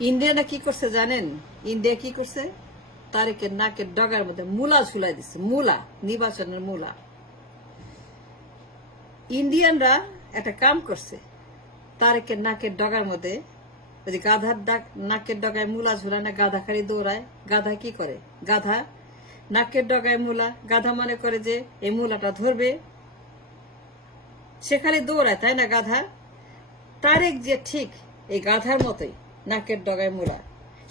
Indiana কি করছে জানেন? ইন্ডিয়া কি করছে? তারেকের নাকের ডগার মধ্যে মূলা ঝুলাই দিচ্ছে। মূলা, নির্বাচনের মূলা। ইন্ডিয়ানরা একটা কাম করছে, তারেকের নাকের ডগার মধ্যে ওই গাধার নাকের ডগায় মূলা ঝুলানো, গাধা খালি দৌড়ায়। গাধা কি করে? গাধা নাকের ডগায় মূলা, গাধা মনে করে যে এই মূলাটা ধরবে, সে খালি দৌড়ায়, তাই না গাধা? তারেক যে ঠিক এই গাধার মতোই, নাকের ডগায় মূলা,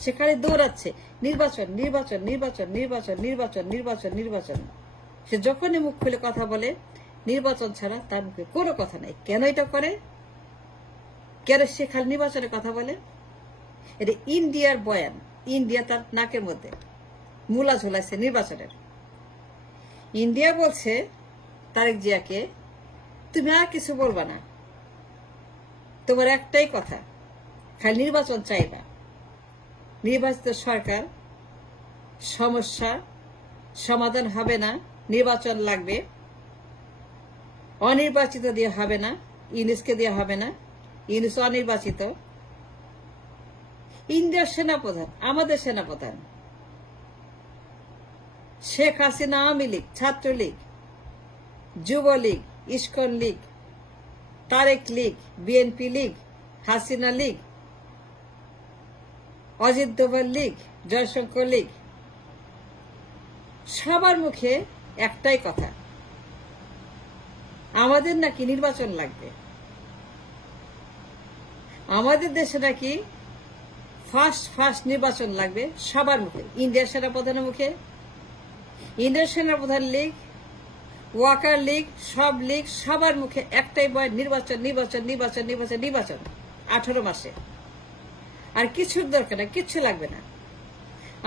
সে খালি দৌড়াচ্ছে নির্বাচন নির্বাচন নির্বাচন নির্বাচন নির্বাচন নির্বাচন নির্বাচন। সে যখনই মুখ খুলে কথা বলে নির্বাচন ছাড়া তার মুখে কোনো কথা নাই। কেন এটা করে? কেন সে খালি নির্বাচনের কথা বলে? এটা ইন্ডিয়ার বয়ান। ইন্ডিয়া তার নাকের মধ্যে মূলা ঝোলাইছে নির্বাচনের। ইন্ডিয়া বলছে তারেক জিয়াকে, তুমি আর কিছু বলবা না, তোমার একটাই কথা, খালি নির্বাচন চাইবা। নির্বাচিত সরকার সমস্যা সমাধান হবে না, নির্বাচন লাগবে। অনির্বাচিত দিয়ে হবে না, ইউনুসকে দিয়ে হবে না, ইউনুস অনির্বাচিত। ইন্ডিয়ার সেনাপ্রধান, আমাদের সেনাপ্রধান শেখ হাসিনা, আওয়ামী লীগ, ছাত্রলীগ, যুবলীগ, ইস্কন লীগ, তারেক লীগ, বিএনপি লীগ, হাসিনা লীগ, অজিত দোভাল লীগ, জয়শঙ্কর লীগ, সবার মুখে একটাই কথা, আমাদের নাকি নির্বাচন লাগবে। আমাদের দেশে নাকি ফার্স্ট নির্বাচন লাগবে, সবার মুখে। ইন্ডিয়ার সেনাপ্রধানের মুখে, ইন্ডিয়ার সেনাপ্রধান লীগ, ওয়াকার লীগ, সব লীগ, সবার মুখে একটাই বয়, নির্বাচন নির্বাচন নির্বাচন নির্বাচন নির্বাচন 18 মাসে। আর কিছুর দরকার না, কিচ্ছু লাগবে না।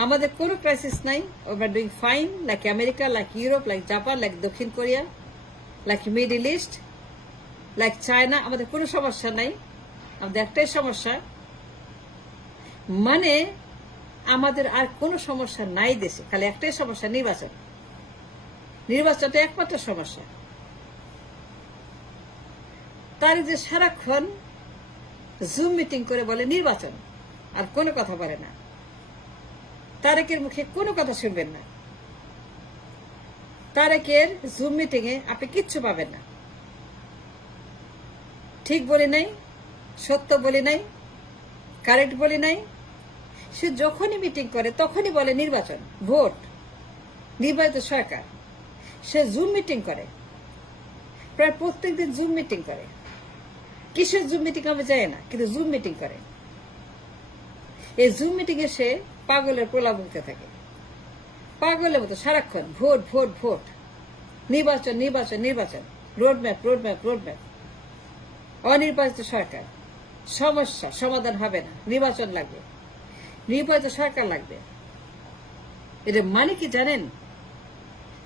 আমাদের কোনো ক্রাইসিস নাই। We are doing fine, like America, like Europe, like Japan, like দক্ষিণ Korea, like Middle East, like China. আমাদের কোনো সমস্যা নাই। আমাদের একটাই সমস্যা, মানে আমাদের আর কোনো সমস্যা নাই দেশে, খালি একটাই সমস্যা, নির্বাচন। নির্বাচনটা একমাত্র সমস্যা। তার যে সারাক্ষণ জুম মিটিং করে বলে নির্বাচন, আর কোনো কথা বলে না। তারেকের মুখে কোনো কথা শুনবেন না। তারেকের জুম মিটিং এ আপনি কিচ্ছু পাবেন না। ঠিক বলি নাই, সত্য বলি নাই, কারেক্ট বলি নাই। সে যখনই মিটিং করে তখনই বলে নির্বাচন, ভোট, নির্বাচিত সরকার। সে জুম মিটিং করে, প্রায় প্রত্যেকদিন জুম মিটিং করে। কিসের জুম মিটিং আমি যাই না, কিন্তু জুম মিটিং করে। এই জুম মিটিং এ সে পাগলের প্রলাপনতে থাকে, পাগলের মতো সারাক্ষণ ভোট ভোট ভোট, নির্বাচন নির্বাচন নির্বাচন, রোডম্যাপ রোডম্যাপ রোডম্যাপ। অনির্বাচিত সরকার, সমস্যা সমাধান হবে না, নির্বাচন লাগবে, নির্বাচিত সরকার লাগবে। এটা মানে কি জানেন?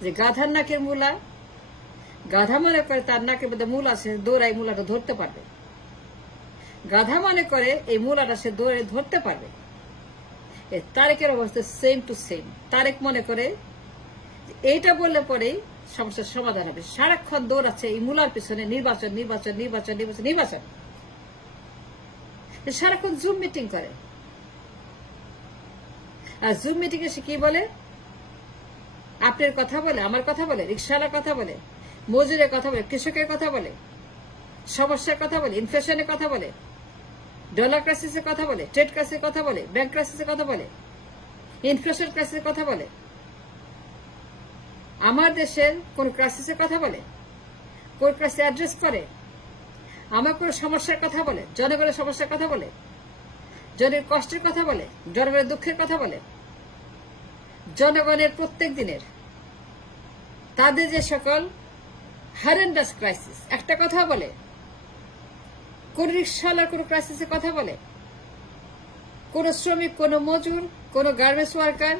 যে গাধার নাকের মূলা, গাধা মনে করে তার নাকের মধ্যে মূল আছে, দৌড়াই মূলাটা ধরতে পারবে। গাধা মনে করে এই মূলাটা সে দৌড়ে ধরতে পারবে। তারেকের অবস্থা সেম টু সেম। তারেক মনে করে এইটা বললে পরেই সমস্যার সমাধান হবে। সারাক্ষণ দৌড়াচ্ছে এই মূলার পিছনে, নির্বাচন নির্বাচন নির্বাচন নির্বাচন নির্বাচন। সারাক্ষণ জুম মিটিং করে। আর জুম মিটিং এ সে কি বলে? আপনার কথা বলে, আমার কথা বলে, রিক্সাওয়ালার কথা বলে, মজুরের কথা বলে, কৃষকের কথা বলে, সমস্যার কথা বলে, ইনফ্লেশনের কথা বলে, ডলার ক্রাইসিসের কথা বলে, ট্রেড ক্রাইসিসের কথা বলে, ব্যাংক ক্রাইসিসের কথা বলে, ইনফ্লেশন ক্রাইসিসের কথা বলে। আমার দেশের কোন ক্রাইসিসের কথা বলে, কোন ক্রাইসিস অ্যাড্রেস করে, আমার কোন সমস্যার কথা বলে, জনগণের সমস্যার কথা বলে, জনের কষ্টের কথা বলে, জনগণের দুঃখের কথা বলে, জনগণের প্রত্যেক দিনের তাদের যে সকল হরেন্ডাস ক্রাইসিস, একটা কথা বলে। কোন রিক্সাওয়ালার কোন ক্রাইসিসের কথা বলে, কোন শ্রমিক, কোন মজুর, কোন গার্মেন্টস ওয়ার্কার,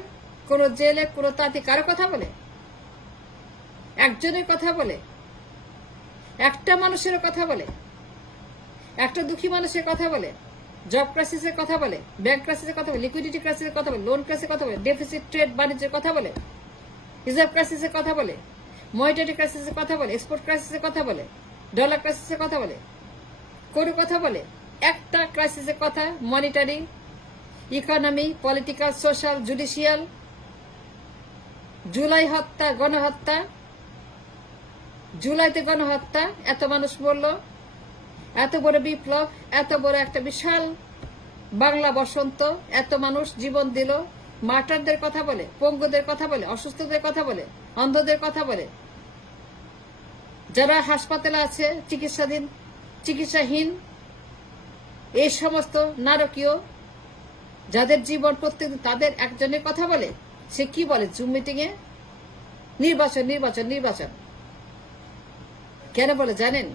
কোন জেলে, কোন তাঁতি, কারো কথা বলে? একজনের কথা বলে, একটা মানুষের কথা বলে, একটা দুঃখী মানুষের কথা বলে, জব ক্রাইসিসের কথা বলে, ব্যাংক ক্রাইসিসের কথা বলে, লিকুইডিটি ক্রাইসিসের কথা বলে, লোন ক্রাইসিসের কথা বলে, ডেফিসিট ট্রেড বাণিজ্যের কথা বলে, রিজার্ভ ক্রাইসিসের কথা বলে, মনিটারি ক্রাইসিসের কথা বলে, এক্সপোর্ট ক্রাইসিসের কথা বলে, ডলার ক্রাইসিসের কথা বলে, কোন কথা বলে? একটা ক্রাইসিসের কথা, monetary economy, political, social, judicial, July হত্যা, গণহত্যা, জুলাইতে গণহত্যা, এত মানুষ মরল, এত বড় বিপ্লব, এত বড় একটা বিশাল বাংলা বসন্ত, এত মানুষ জীবন দিল, মার্টারদের কথা বলে, পঙ্গুদের কথা বলে, অসুস্থদের কথা বলে, অন্ধদের কথা বলে, যারা হাসপাতালে আছে চিকিৎসাহীন, এই সমস্ত নারকীয় যাদের জীবন প্রত্যেকদিন, তাদের একজনের কথা বলে। সে কি বলে জুম মিটিং এ? নির্বাচন, নির্বাচন, নির্বাচন। কেন বলে জানেন?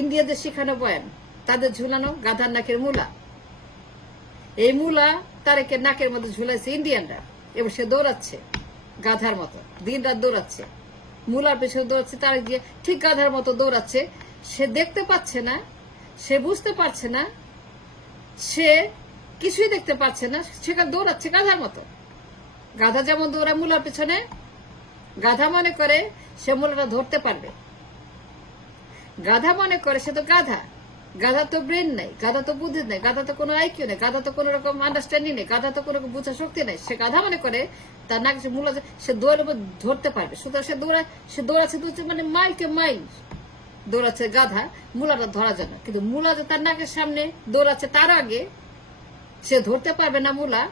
ইন্ডিয়াদের শিখানো বয়ান, তাদের ঝুলানো গাধার নাকের মূলা। এই মূলা তারেকের নাকের মধ্যে ঝুলাইছে ইন্ডিয়ানরা, এবং সে দৌড়াচ্ছে গাধার মতো, দিন রাত দৌড়াচ্ছে, মূলার পেছনে দৌড়াচ্ছে, তারেক গিয়ে ঠিক গাধার মতো দৌড়াচ্ছে। সে দেখতে পাচ্ছে না, সে বুঝতে পারছে না, সে কিছুই দেখতে পাচ্ছে না, সেখানে দৌড়াচ্ছে গাধার মতো। গাধা যেমন দৌড়ায় মূলার পেছনে, গাধা মনে করে সে মূলাটা ধরতে পারবে, গাধা মনে করে সে তো গাধা, গাধা তো ব্রেন নাই, গাধা তো বুদ্ধি নাই, গাধা তো কোনো আইকিউ নেই, গাধা তো কোন রকম আন্ডারস্ট্যান্ডিং নেই, গাধা তো কোনো বুঝার শক্তি নেই। সে গাধা মনে করে তার নাকি সে মূলা সে দৌড়াবে, ধরতে পারবে। সুতরাং সে দৌড়াচ্ছে মানে মাইলকে মাইল দৌড়াচ্ছে গাধা মূলাটা ধরার জন্য। কিন্তু মূলা যে তার নাকের সামনে দৌড়াচ্ছে, তার আগে সে ধরতে পারবে না মূলা।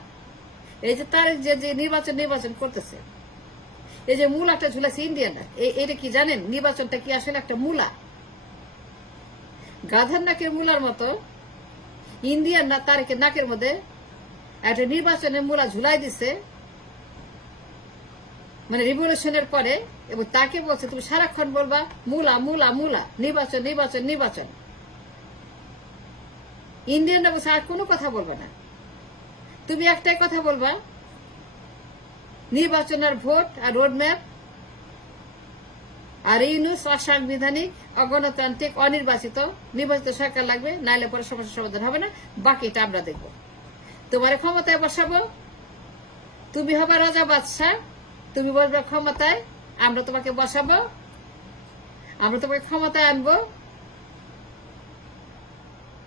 এই যে তার যে নির্বাচন করতেছে, এই যে মূলাটা ঝুলাছে ইন্ডিয়ানরা, এটা কি জানেন? নির্বাচনটা কি আসলে একটা মূলা? গাধার নাকের মূলার মতো ইন্ডিয়ানরা তারেকের নাকের মধ্যে একটা নির্বাচনের মূলা ঝুলাই দিছে, মানে রিভলিউশনের পরে, এবং তাকে বলছে তুমি সারাক্ষণ বলবা মূলা মূলা মূলা, নির্বাচন, নির্বাচন, নির্বাচন। ইন্ডিয়ানরা বলছে আর কোনো কথা বলবে না, তুমি একটাই কথা বলবা, নির্বাচন আর ভোট আর রোডম্যাপ, আর ইউনুস অসাংবিধানিক, অগণতান্ত্রিক, অনির্বাচিত, নির্বাচিত সরকার লাগবে, নাইলে পরে সমস্যার সমাধান হবে না, বাকিটা আমরা দেখব। তোমার ক্ষমতায় বসাবো, তুমি হবে রাজা বাদশাহ, তুমি বসবে ক্ষমতায়, আমরা তোমাকে বসাবো, আমরা তোমাকে ক্ষমতায় আনবো,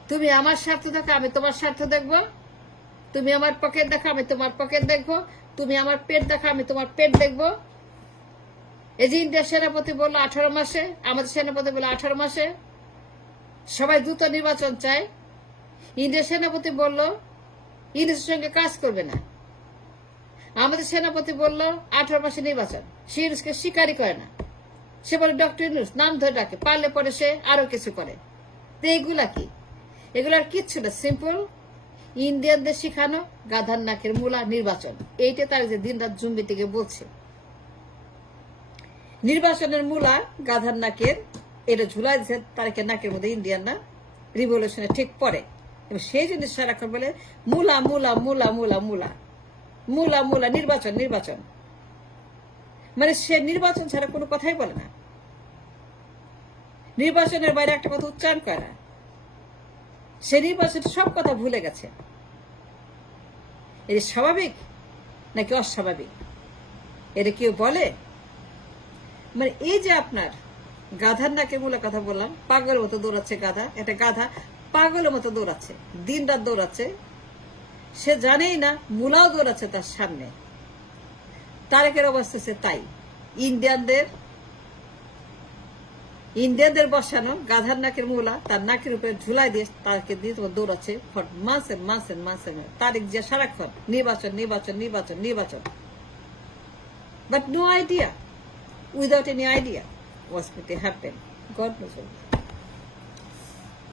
তুমি আমার স্বার্থ দেখো, আমি তোমার স্বার্থ দেখবো, তুমি আমার পকেট দেখো, আমি তোমার পকেট দেখবো, তুমি আমার পেট দেখো, আমি তোমার পেট দেখবো। এই যে ইন্ডিয়ার সেনাপতি বললো 18 মাসে, আমাদের সেনাপতি বললো 18 মাসে, সবাই দ্রুত নির্বাচন চায়। ইন্ডিয়ার সেনাপতি বললো ইউনুসের সঙ্গে কাজ করবে না, আমাদের সেনাপতি বললো 18 মাসে নির্বাচন। সে ইউনুসকে স্বীকারই করে না, সে বলে ডক্টর ইউনুস নাম ধরে ডাকে, পারলে পরে সে আরো কিছু করে। তো এইগুলা কি? এগুলার কিচ্ছু না, সিম্পল ইন্ডিয়ানদের শিখানো গাধার নাকের মূলা নির্বাচন। এইটা তার যে দিন রাত জুম্বি থেকে বলছে নির্বাচনের মূলা গাধার নাকের, এটা ঝুলাই দিচ্ছে তারেকের নাকের মধ্যে ইন্ডিয়ানরা রিভলিউশনের ঠিক পরে। এবং সেই জিনিস সারাক্ষণ বলে মূলা মূলা মূলা মূলা মূলা মূলা মূলা, নির্বাচন, নির্বাচন। মানে সে নির্বাচন ছাড়া কোনো কথাই বলে না, নির্বাচনের বাইরে একটা কথা উচ্চারণ করে না। সে নির্বাচনের সব কথা ভুলে গেছে। এটা স্বাভাবিক নাকি অস্বাভাবিক এটা কেউ বলে? মানে এই যে আপনার গাধার নাকে মূলে কথা বললাম, পাগলের মতো দৌড়াচ্ছে গাধা, এটা গাধা পাগলের মতো দৌড়াচ্ছে, দিন রাত দৌড়াচ্ছে, সে জানেই না মূলাও দৌড়াচ্ছে তার সামনে। তারেকের অবস্থা সে তাই, ইন্ডিয়ানদের বসানো গাধার নাকের মূলা তার নাকের উপরে ঝুলাই দিয়ে তাকে দিয়ে দৌড়াচ্ছে ফর মাস এন্ড মাস এন্ড মাস এন্ড। তারেক যে সারাক্ষণ নির্বাচন, নির্বাচন, নির্বাচন, নির্বাচন, but no idea, without any idea what's going to happen. God knows what.